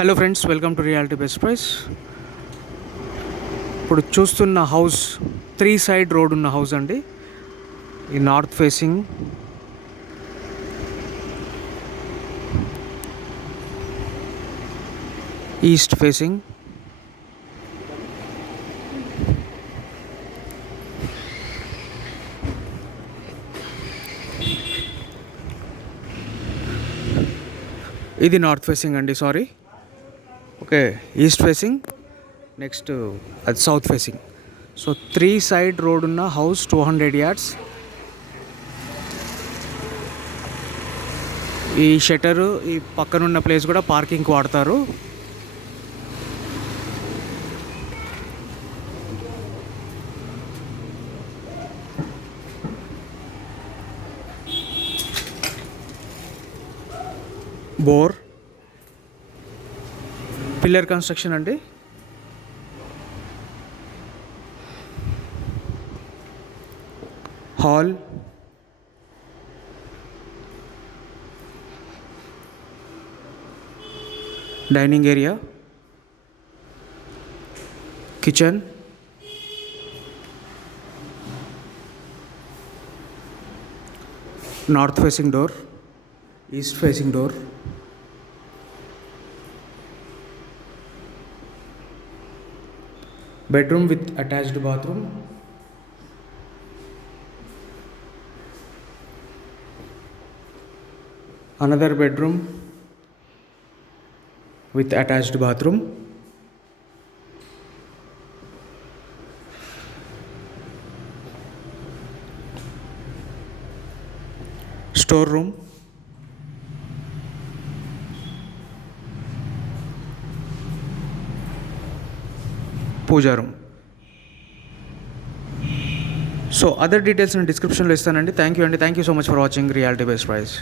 Hello friends, welcome to reality best price. ఇప్పుడు చూస్తున్న house 3 side road ఉన్న house అండి. ఈ నార్త్ ఫేసింగ్, ఈస్ట్ ఫేసింగ్, ఇది నార్త్ ఫేసింగ్ అండి. Sorry, okay, east facing. Next అది south facing. So 3 side road ఉన్న హౌస్, 200 yards. ఈ షట్టరు, ఈ పక్కనున్న ప్లేస్ కూడా పార్కింగ్కి వాడతారు. బోర్, పిల్లర్ కన్స్ట్రక్షన్ అండి. Hall, dining area, kitchen, north facing door, east facing door, bedroom with attached bathroom, another bedroom with attached bathroom, store room, Pooja room. So other details నేను డిస్క్రిప్షన్లో ఇస్తానండి. Thank you so much for watching reality best price.